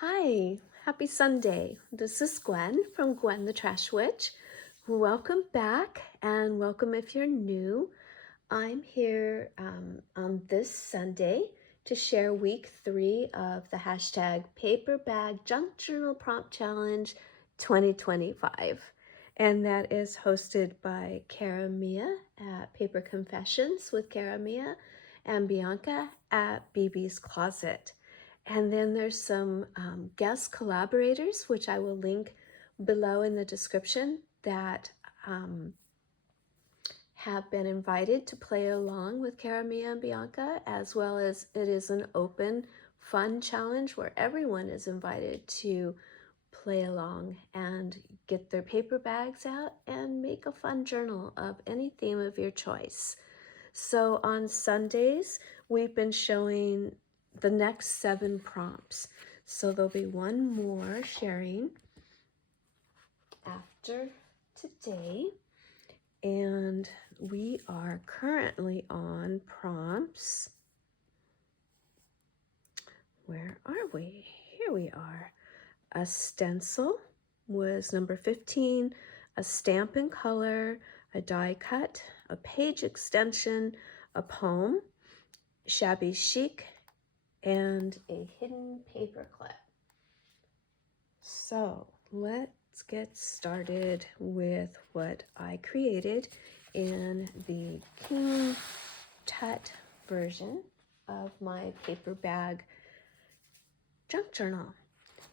Hi, happy Sunday. This is Gwen from Gwen the Trash Witch. Welcome back and welcome if you're new. I'm here on this Sunday to share week 3 of the hashtag Paper Bag Junk Journal Prompt Challenge 2025. And that is hosted by Cara Mia at Paper Confessions with Cara Mia and Bianca at BB's Closet. And then there's some guest collaborators, which I will link below in the description, that have been invited to play along with Cara Mia and Bianca, as well as it is an open, fun challenge where everyone is invited to play along and get their paper bags out and make a fun journal of any theme of your choice. So on Sundays, we've been showing the next 7 prompts. So there'll be one more sharing after today. And we are currently on prompts. Where are we? Here we are. A stencil was number 15, a stamp in color, a die cut, a page extension, a poem, shabby chic, and a hidden paper clip. So let's get started with what I created in the TUT version of my paper bag junk journal.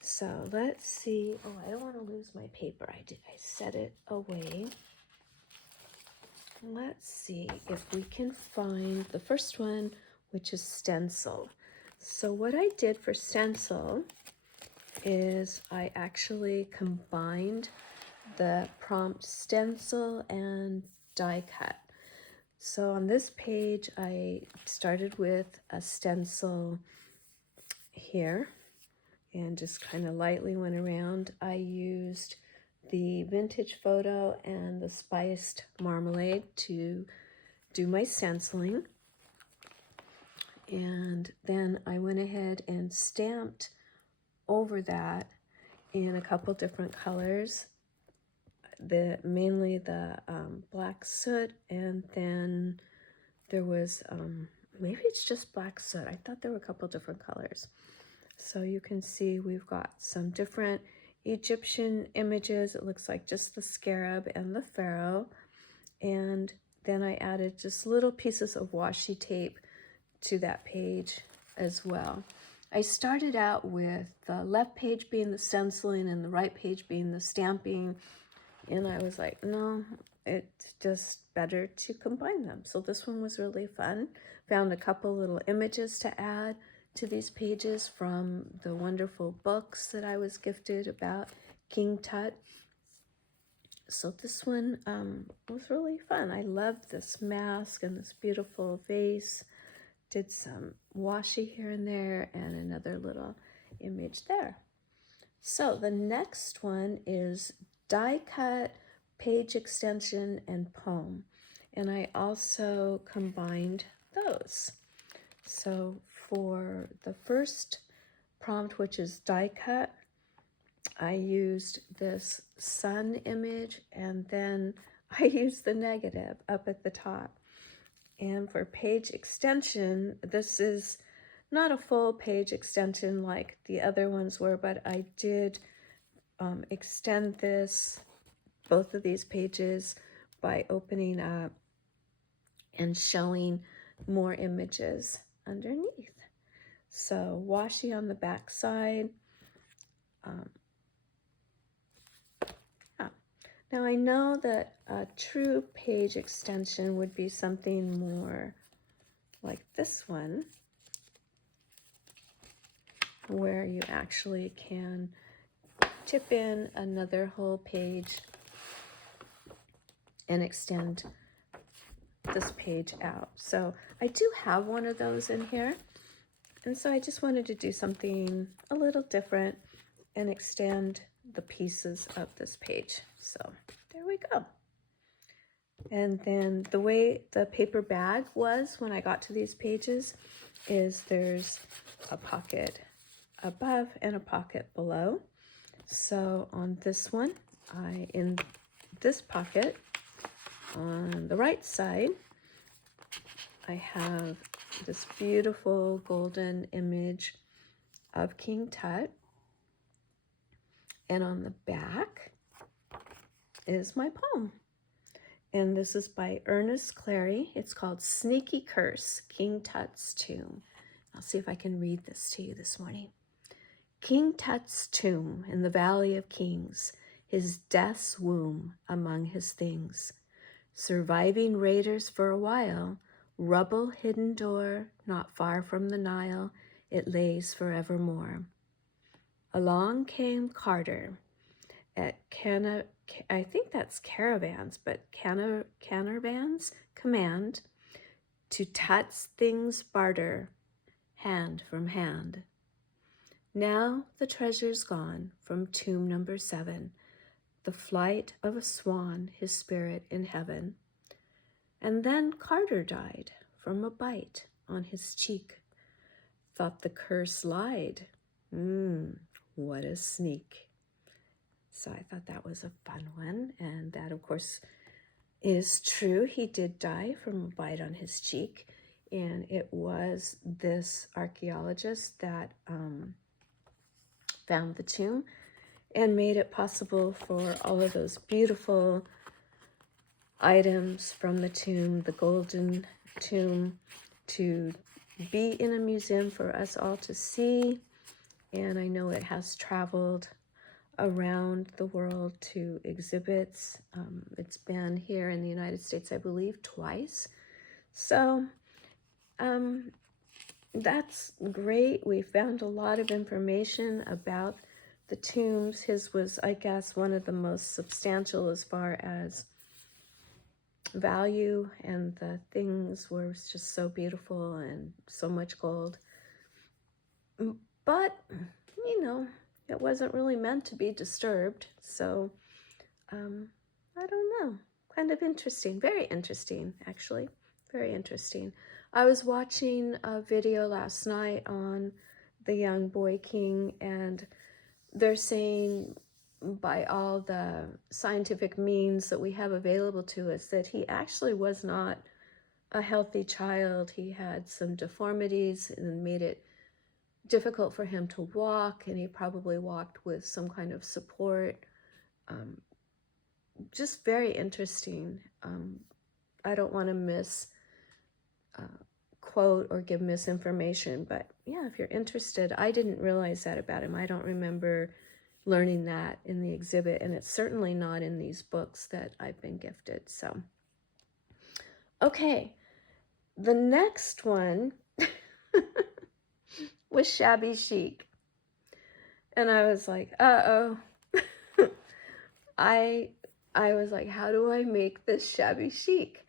So let's see. Oh, I don't want to lose my paper. I set it away. Let's see if we can find the first one, which is stencil. So what I did for stencil is I actually combined the prompt stencil and die cut. So on this page, I started with a stencil here and just kind of lightly went around. I used the vintage photo and the spiced marmalade to do my stenciling. And then I went ahead and stamped over that in a couple different colors. Mainly the black soot, and then there was, maybe it's just black soot. I thought there were a couple different colors. So you can see we've got some different Egyptian images. It looks like just the scarab and the pharaoh. And then I added just little pieces of washi tape to that page as well. I started out with the left page being the stenciling and the right page being the stamping. And I was like, no, it's just better to combine them. So this one was really fun. Found a couple little images to add to these pages from the wonderful books that I was gifted about King Tut. So this one was really fun. I loved this mask and this beautiful vase. Did some washi here and there and another little image there. So the next one is die cut, page extension, and poem. And I also combined those. So for the first prompt, which is die cut, I used this sun image, and then I used the negative up at the top. And for page extension, this is not a full page extension like the other ones were, but I did extend both of these pages by opening up and showing more images underneath. So washi on the back side. Now I know that a true page extension would be something more like this one, where you actually can tip in another whole page and extend this page out. So I do have one of those in here, and so I just wanted to do something a little different and extend the pieces of this page. So there we go. And then the way the paper bag was when I got to these pages is there's a pocket above and a pocket below. So on this one, in this pocket on the right side, I have this beautiful golden image of King Tut. And on the back is my poem. And this is by Ernest Clary. It's called Sneaky Curse, King Tut's Tomb. I'll see if I can read this to you this morning. King Tut's tomb in the Valley of Kings, his death's womb among his things. Surviving raiders for a while, rubble hidden door, not far from the Nile, it lays forevermore. Along came Carter at I think that's caravans, but Canarvan's command to Tut's things barter, hand from hand. Now the treasure's gone from tomb number 7, the flight of a swan, his spirit in heaven. And then Carter died from a bite on his cheek. Thought the curse lied. What a sneak. So I thought that was a fun one. And that, of course, is true. He did die from a bite on his cheek. And it was this archaeologist that found the tomb and made it possible for all of those beautiful items from the tomb, the golden tomb, to be in a museum for us all to see. And I know it has traveled around the world to exhibits. It's been here in the United States, I believe, twice. So that's great. We found a lot of information about the tombs. His was, I guess, one of the most substantial as far as value, and the things were just so beautiful and so much gold. But, you know, it wasn't really meant to be disturbed. So, I don't know. Kind of interesting. Very interesting, actually. Very interesting. I was watching a video last night on the young boy king, and they're saying by all the scientific means that we have available to us that he actually was not a healthy child. He had some deformities and made it difficult for him to walk, and he probably walked with some kind of support. Just very interesting. I don't want to quote or give misinformation, but yeah, if you're interested, I didn't realize that about him. I don't remember learning that in the exhibit, and it's certainly not in these books that I've been gifted. So, okay, the next one was shabby chic, and I was like, uh-oh. I was like, how do I make this shabby chic?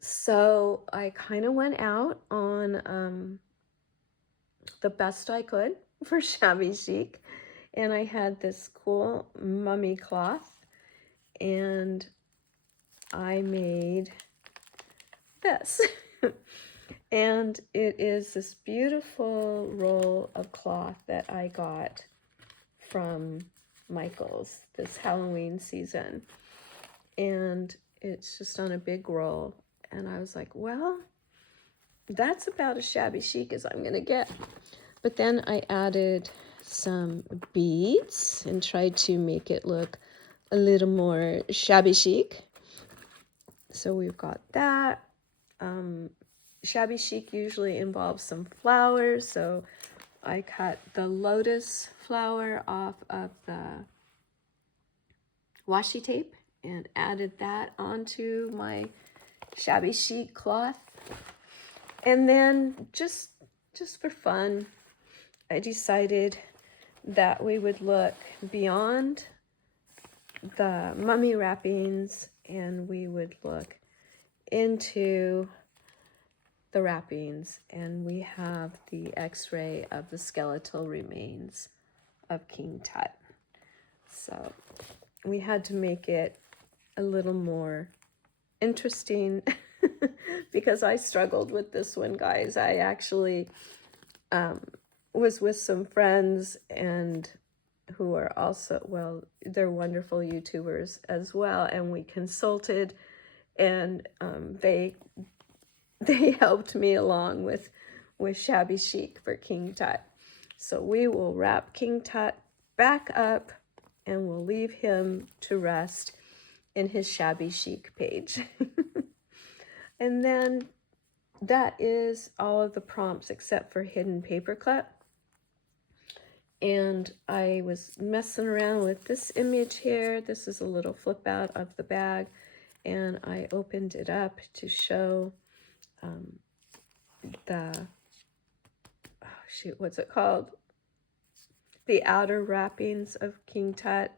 So I kind of went out on the best I could for shabby chic, and I had this cool mummy cloth, and I made this. And it is this beautiful roll of cloth that I got from Michael's this Halloween season. And it's just on a big roll. And I was like, well, that's about as shabby chic as I'm going to get. But then I added some beads and tried to make it look a little more shabby chic. So we've got that. Shabby chic usually involves some flowers, so I cut the lotus flower off of the washi tape and added that onto my shabby chic cloth. And then just for fun, I decided that we would look beyond the mummy wrappings and we would look into the wrappings, and we have the x-ray of the skeletal remains of King Tut. So we had to make it a little more interesting because I struggled with this one, guys. I actually was with some friends and who are also, well, they're wonderful YouTubers as well, and we consulted, and they helped me along with Shabby Chic for King Tut. So we will wrap King Tut back up and we'll leave him to rest in his Shabby Chic page. And then that is all of the prompts except for hidden paperclip. And I was messing around with this image here. This is a little flip out of the bag, and I opened it up to show the, oh shoot, what's it called? The outer wrappings of King Tut.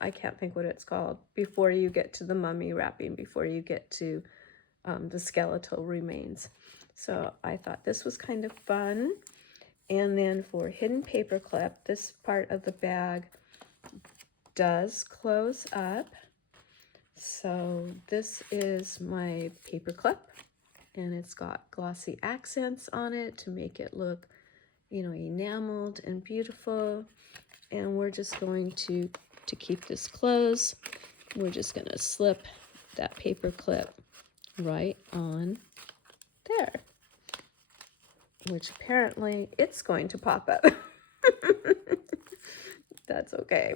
I can't think what it's called. Before you get to the mummy wrapping, before you get to the skeletal remains. So I thought this was kind of fun. And then for hidden paperclip, this part of the bag does close up. So this is my paperclip, and it's got glossy accents on it to make it look, you know, enameled and beautiful. And we're just going to keep this closed, we're just going to slip that paperclip right on there, which apparently it's going to pop up. That's okay.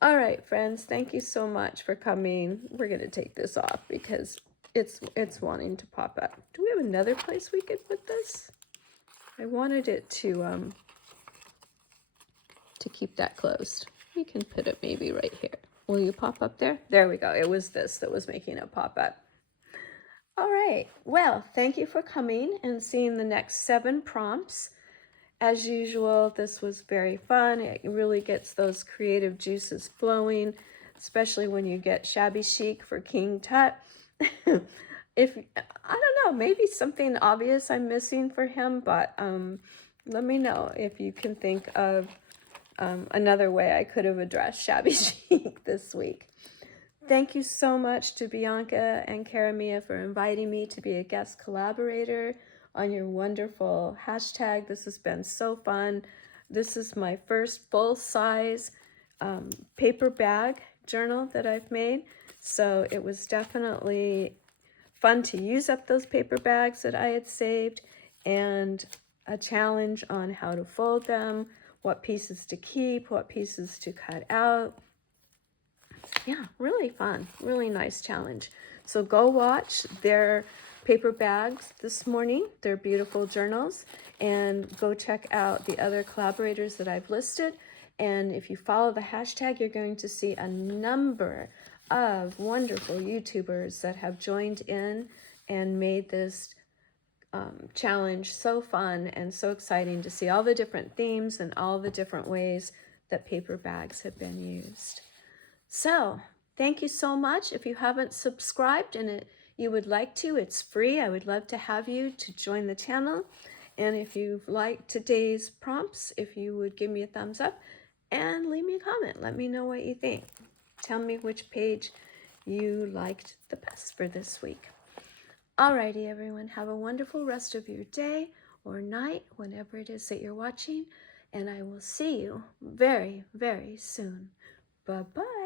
All right, friends, thank you so much for coming. We're going to take this off because it's wanting to pop up. Do we have another place we could put this? I wanted it to keep that closed. We can put it maybe right here. Will you pop up there? There we go. It was this that was making it pop up. All right. Well, thank you for coming and seeing the next 7 prompts. As usual, this was very fun. It really gets those creative juices flowing, especially when you get Shabby Chic for King Tut. If, I don't know, maybe something obvious I'm missing for him, but let me know if you can think of another way I could have addressed Shabby Chic this week. Thank you so much to Bianca and Cara Mia for inviting me to be a guest collaborator on your wonderful hashtag. This has been so fun. This is my first full-size paper bag journal that I've made, so it was definitely fun to use up those paper bags that I had saved, and a challenge on how to fold them, what pieces to keep, what pieces to cut out. Yeah, really fun, really nice challenge. So go watch their paper bags this morning, their beautiful journals, and go check out the other collaborators that I've listed. And if you follow the hashtag, you're going to see a number of wonderful YouTubers that have joined in and made this challenge so fun and so exciting to see all the different themes and all the different ways that paper bags have been used. So thank you so much. If you haven't subscribed and you would like to, it's free. I would love to have you to join the channel. And if you've liked today's prompts, if you would give me a thumbs up and leave me a comment. Let me know what you think. Tell me which page you liked the best for this week. Alrighty, everyone. Have a wonderful rest of your day or night, whenever it is that you're watching. And I will see you very, very soon. Bye-bye.